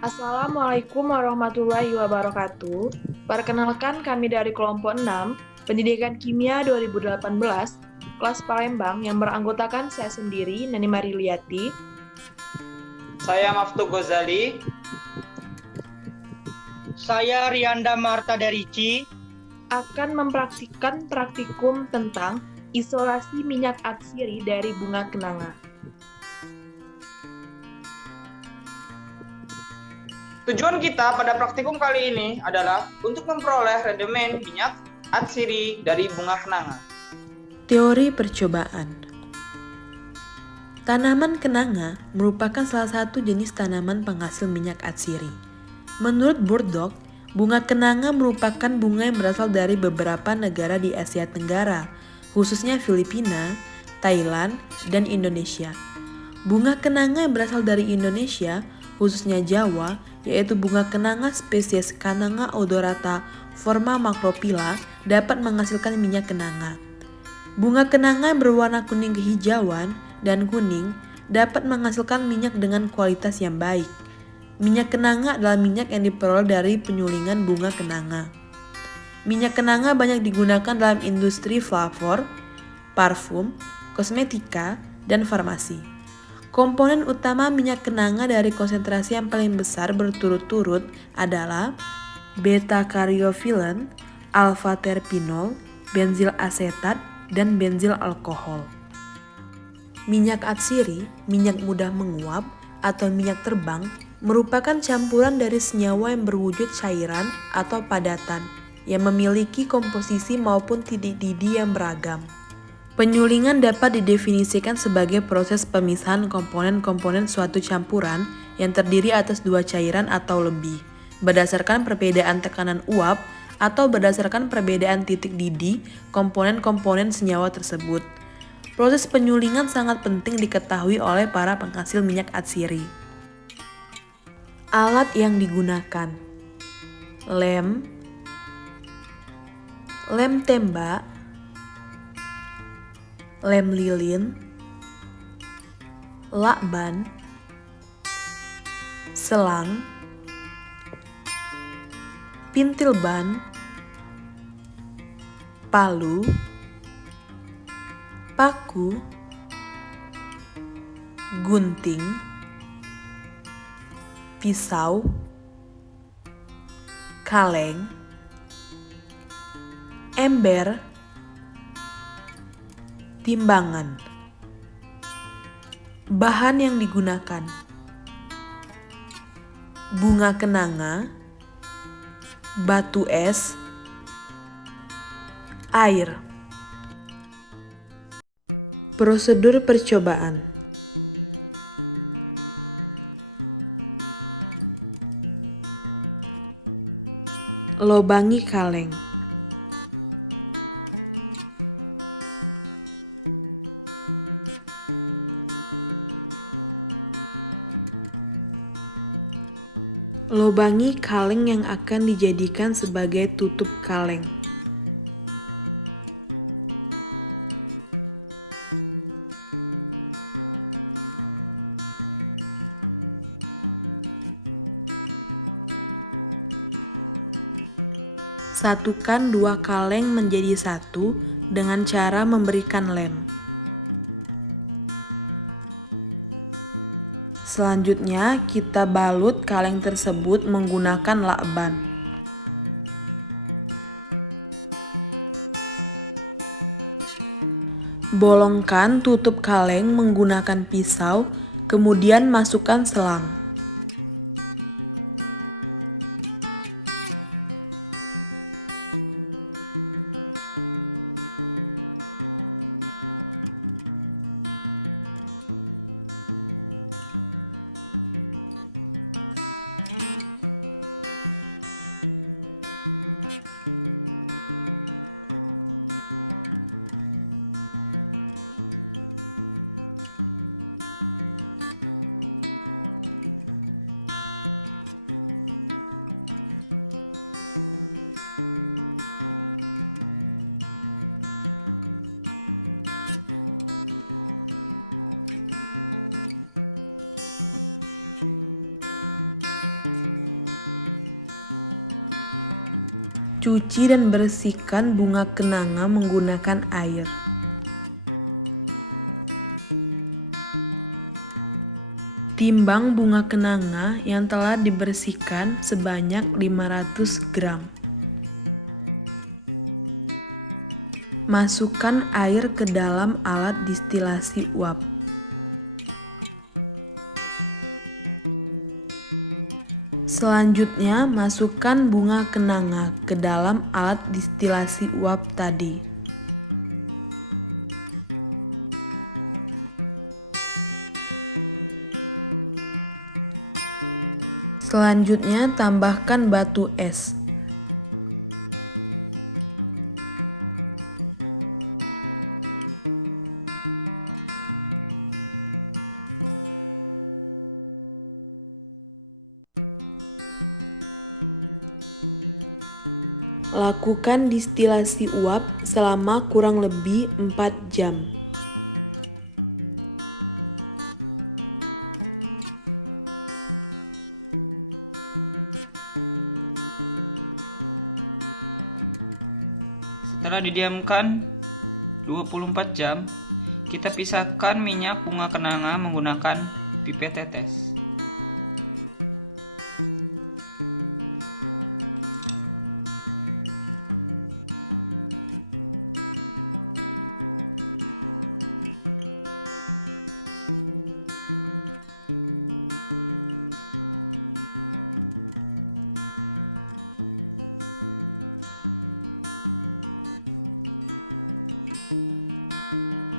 Assalamualaikum warahmatullahi wabarakatuh. Perkenalkan kami dari kelompok 6, Pendidikan Kimia 2018, kelas Palembang yang beranggotakan saya sendiri, Nani Mariliati, Saya Maftu Ghazali. Saya Rianda Marta Darici. akan mempraktikkan praktikum tentang isolasi minyak atsiri dari bunga kenanga. Tujuan kita pada praktikum kali ini adalah untuk memperoleh rendemen minyak atsiri dari bunga kenanga. Teori percobaan. Tanaman kenanga merupakan salah satu jenis tanaman penghasil minyak atsiri. Menurut Burdock, bunga kenanga merupakan bunga yang berasal dari beberapa negara di Asia Tenggara, khususnya Filipina, Thailand, dan Indonesia. Bunga kenanga yang berasal dari Indonesia, khususnya Jawa, yaitu bunga kenanga spesies Cananga odorata forma macrophylla, dapat menghasilkan minyak kenanga. Bunga kenanga yang berwarna kuning kehijauan dan kuning dapat menghasilkan minyak dengan kualitas yang baik. Minyak kenanga adalah minyak yang diperoleh dari penyulingan bunga kenanga. Minyak kenanga banyak digunakan dalam industri flavor, parfum, kosmetika, dan farmasi. Komponen utama minyak kenanga dari konsentrasi yang paling besar berturut-turut adalah beta-karyophyllene, alfa-terpinol, benzil asetat, dan benzil alkohol. Minyak atsiri, minyak mudah menguap, atau minyak terbang merupakan campuran dari senyawa yang berwujud cairan atau padatan yang memiliki komposisi maupun titik didih yang beragam. Penyulingan dapat didefinisikan sebagai proses pemisahan komponen-komponen suatu campuran yang terdiri atas dua cairan atau lebih, berdasarkan perbedaan tekanan uap atau berdasarkan perbedaan titik didih komponen-komponen senyawa tersebut. Proses penyulingan sangat penting diketahui oleh para penghasil minyak atsiri. Alat yang digunakan: lem tembak, lem lilin, lakban, selang, pintil ban, palu, paku, gunting, pisau, kaleng, ember, timbangan. Bahan yang digunakan: bunga kenanga, batu es, air. Prosedur percobaan. Lobangi kaleng. Lobangi kaleng yang akan dijadikan sebagai tutup kaleng. Satukan dua kaleng menjadi satu dengan cara memberikan lem. Selanjutnya, kita balut kaleng tersebut menggunakan lakban. Bolongkan tutup kaleng menggunakan pisau, kemudian masukkan selang. Cuci dan bersihkan bunga kenanga menggunakan air. Timbang bunga kenanga yang telah dibersihkan sebanyak 500 gram. Masukkan air ke dalam alat distilasi uap. Selanjutnya, masukkan bunga kenanga ke dalam alat distilasi uap tadi. Selanjutnya, tambahkan batu es. Lakukan distilasi uap selama kurang lebih 4 jam. Setelah didiamkan 24 jam, kita pisahkan minyak bunga kenanga menggunakan pipet tetes.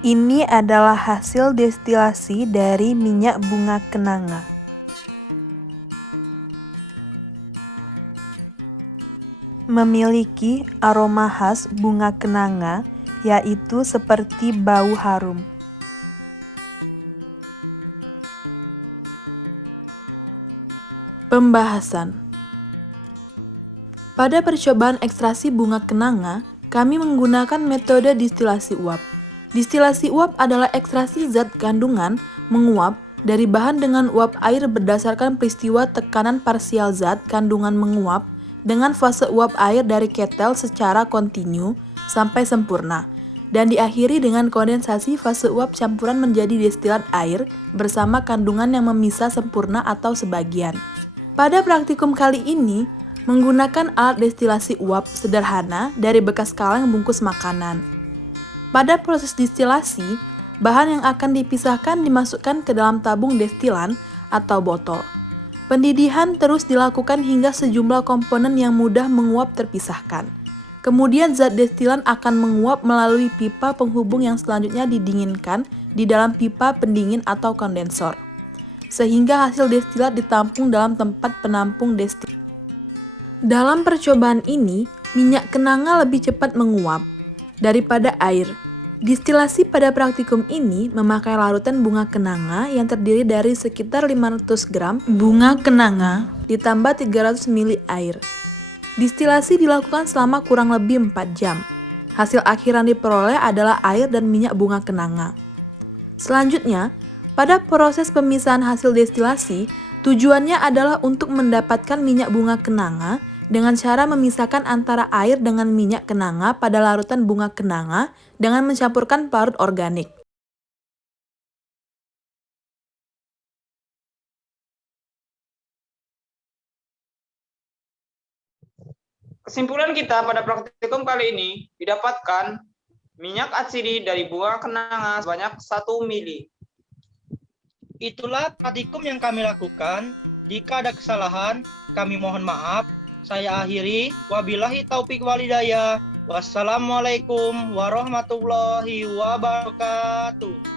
Ini adalah hasil destilasi dari minyak bunga kenanga. Memiliki aroma khas bunga kenanga, yaitu seperti bau harum. Pembahasan. Pada percobaan ekstraksi bunga kenanga, kami menggunakan metode distilasi uap. Distilasi uap adalah ekstraksi zat kandungan menguap dari bahan dengan uap air berdasarkan peristiwa tekanan parsial zat kandungan menguap dengan fase uap air dari ketel secara kontinu sampai sempurna, dan diakhiri dengan kondensasi fase uap campuran menjadi destilat air bersama kandungan yang memisah sempurna atau sebagian. Pada praktikum kali ini, menggunakan alat destilasi uap sederhana dari bekas kaleng bungkus makanan. Pada proses distilasi, bahan yang akan dipisahkan dimasukkan ke dalam tabung destilan atau botol. Pendidihan terus dilakukan hingga sejumlah komponen yang mudah menguap terpisahkan. Kemudian zat destilan akan menguap melalui pipa penghubung yang selanjutnya didinginkan di dalam pipa pendingin atau kondensor, sehingga hasil destilat ditampung dalam tempat penampung destilat. Dalam percobaan ini, minyak kenanga lebih cepat menguap daripada air. Distilasi pada praktikum ini memakai larutan bunga kenanga yang terdiri dari sekitar 500 gram bunga kenanga ditambah 300 ml air. Distilasi dilakukan selama kurang lebih 4 jam. Hasil akhir yang diperoleh adalah air dan minyak bunga kenanga. Selanjutnya, pada proses pemisahan hasil destilasi, tujuannya adalah untuk mendapatkan minyak bunga kenanga dengan cara memisahkan antara air dengan minyak kenanga pada larutan bunga kenanga dengan mencampurkan parut organik. Kesimpulan kita pada praktikum kali ini didapatkan minyak atsiri dari bunga kenanga sebanyak 1 mili. Itulah praktikum yang kami lakukan. Jika ada kesalahan, kami mohon maaf. Saya akhiri. Wabillahi taufik walhidayah. Wassalamualaikum warahmatullahi wabarakatuh.